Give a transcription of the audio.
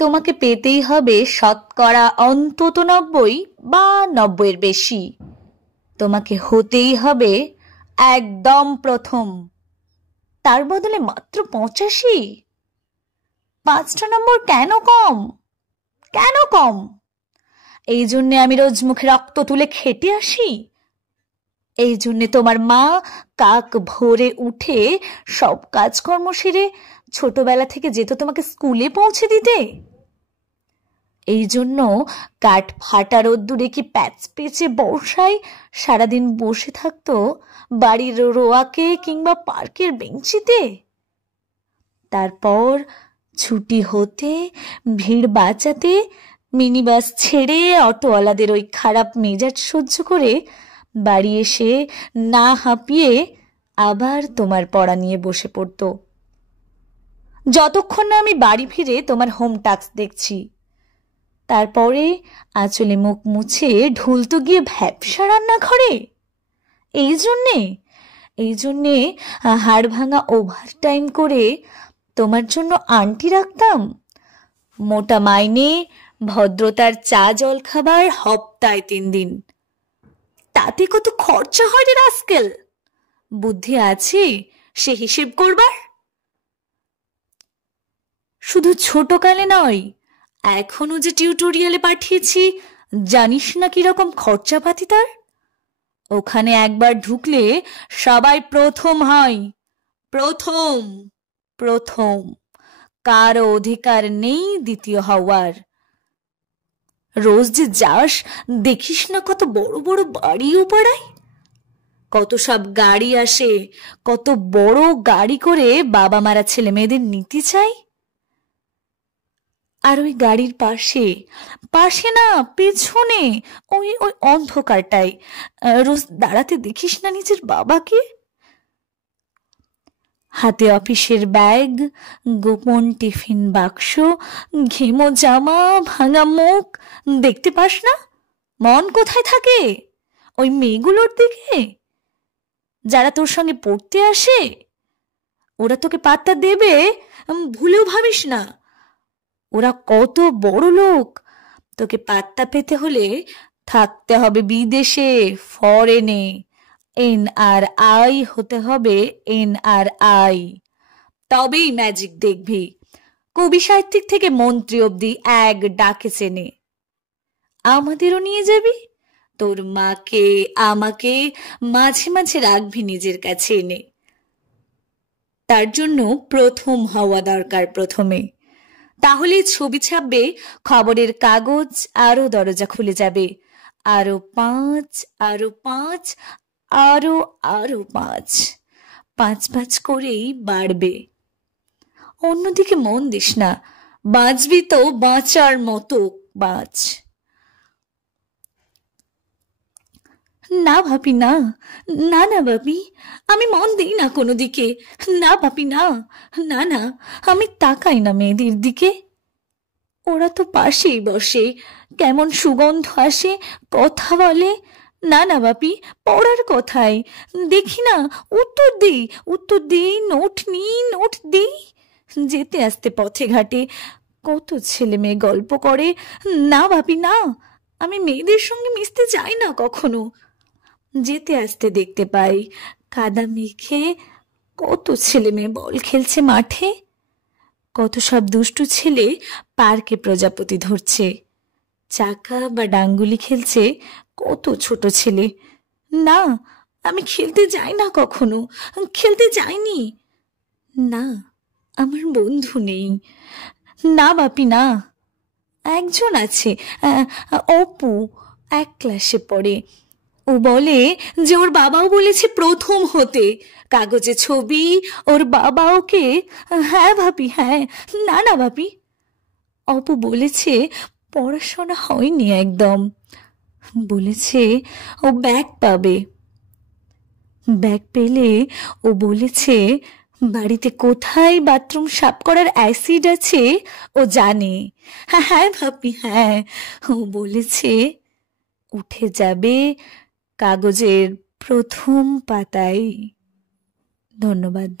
তোমাকে পেতেই হবে শতকরা অন্তত 90 বা 90-এর বেশি। তোমাকে হতেই হবে একদম প্রথম। তার বদলে মাত্র 85? 5টা নম্বর কেন কম? কেন কম? এই জন্যে আমি রোজ মুখে রক্ত তুলে খেটে আসি? এই জন্যে তোমার মা কাক ভোরে উঠে সব কাজকর্ম সেরে ছোটবেলা থেকে যেত তোমাকে স্কুলে পৌঁছে দিতে? এই জন্য কাঠ ফাটা রোদ্দুরে কি প্যাচ পেঁচে বর্ষায় সারাদিন বসে থাকতো বাড়ির রোয়াকে কিংবা পার্কের বেঞ্চিতে? তারপর ছুটি হতে ভিড় বাঁচাতে মিনি বাস ছেড়ে অটোওয়ালাদের ওই খারাপ মেজাজ সহ্য করে বাড়ি এসে না হাঁপিয়ে আবার তোমার পড়া নিয়ে বসে পড়তো। যতক্ষণ না আমি বাড়ি ফিরে তোমার হোম টাস্ক দেখছি। তারপরে আঁচলে মুখ মুছে ঢুলতো গিয়ে ভ্যাপসা রান্নাঘরে। এই জন্যে হাড় ভাঙা ওভার টাইম করে তোমার জন্য আন্টি রাখতাম। মোটা মাইনে, ভদ্রতার চা জল খাবার হপ্তায় 3 দিন। তাতে কত খরচা হয় রে রাস্কেল? বুদ্ধি আছে সে হিসেব করবার? শুধু ছোটকালে নয়, এখনো যে টিউটোরিয়ালে পাঠিয়েছি, জানিস না কিরকম খরচাপাতি তার? ওখানে একবার ঢুকলে সবাই প্রথম হয়। প্রথম প্রথম, কারো অধিকার নেই দ্বিতীয় হওয়ার। রোজ যে যাস, দেখিস না কত বড় বড় বাড়িও পাড়ায়, কত সব গাড়ি আসে, কত বড় গাড়ি করে বাবা মারা ছেলে মেয়েদের নিতে চাই। আর ওই গাড়ির পাশে না, পেছনে ওই ওই অন্ধকারটায় রোজ দাঁড়াতে দেখিস না নিজের বাবাকে? হাতে অফিসের ব্যাগ, গোপন টিফিন বাক্স, ঘেমো জামা, ভাঙা মুখ, দেখতে পাস না? মন কোথায় থাকে? ওই মেয়েগুলোর দিকে যারা তোর সঙ্গে পড়তে আসে। ওরা তোকে পাত্তা দেবে ভুলেও ভাবিস না। ওরা কত বড় লোক। তোকে পাত্তা পেতে হলে থাকতে হবে বিদেশে, ফরেনে। NRI হতে হবে, NRI। তবেই ম্যাজিক দেখবি। কবি সাহিত্যিক থেকে মন্ত্রী অব্দি এক ডাকে চেনে। আমাদেরও নিয়ে যাবি? তোর মাকে আমাকে মাঝে মাঝে রাখবি নিজের কাছে এনে। তার জন্য প্রথম হওয়া দরকার প্রথমে। তাহলে ছবি ছাপবে, খবরের কাগজ, আরো দরজা খুলে যাবে। আরো 5, আরো 5, আরো আরো 5, 5 করেই বাড়বে। অন্যদিকে মন দিস না, বাঁচবি তো বাঁচার মতো বাঁচ। না ভাবি না, না না ভাবি, আমি মন দিই না কোনো দিকে। না ভাবি না, না না, আমি তাকাই না মেয়েদের দিকে। ওরা তো পাশেই বসে, কেমন সুগন্ধ আসে, কথা বলে। না না বাপি, পড়ার কথাই দেখি না, উত্তর দিই, নোট নিই, নোট দিই। যেতে আসতে পথে ঘাটে কত ছেলে মেয়ে গল্প করে। না বাপি না, আমি মেয়েদের সঙ্গে মিশতে যাই না কখনো। যেতে আসতে দেখতে পাই কাদা মেখে কত ছেলে মেয়ে বল খেলছে মাঠে, কত সব দুষ্টু ছেলে পার্কে প্রজাপতি ধরছে, চাকা বা ডাঙ্গুলি খেলছে কত ছোট ছেলে। না, আমি খেলতে যাই না কখনো, খেলতে যাইনি। না, আমার বন্ধু নেই। না বাপি না, একজন আছে, অপু, 1 ক্লাসে পড়ে। ও বলে যে ওর বাবাও বলেছে প্রথম হতে, কাগজে ছবি, ওর বাবা ওকে। হ্যাঁ ভাবি, হ্যাঁ। না না ভাবি, অপু বলেছে পড়াশোনা হয়নি একদম, বলেছে ও ব্যাগ পাবে। ব্যাগ পেলে ও বলেছে বাড়িতে কোথায় বাথরুম সাফ করার অ্যাসিড আছে ও জানে। হ্যাঁ হ্যাঁ ভাবি, হ্যাঁ। ও বলেছে উঠে যাবে কাগজের প্রথম পাতায়। ধন্যবাদ।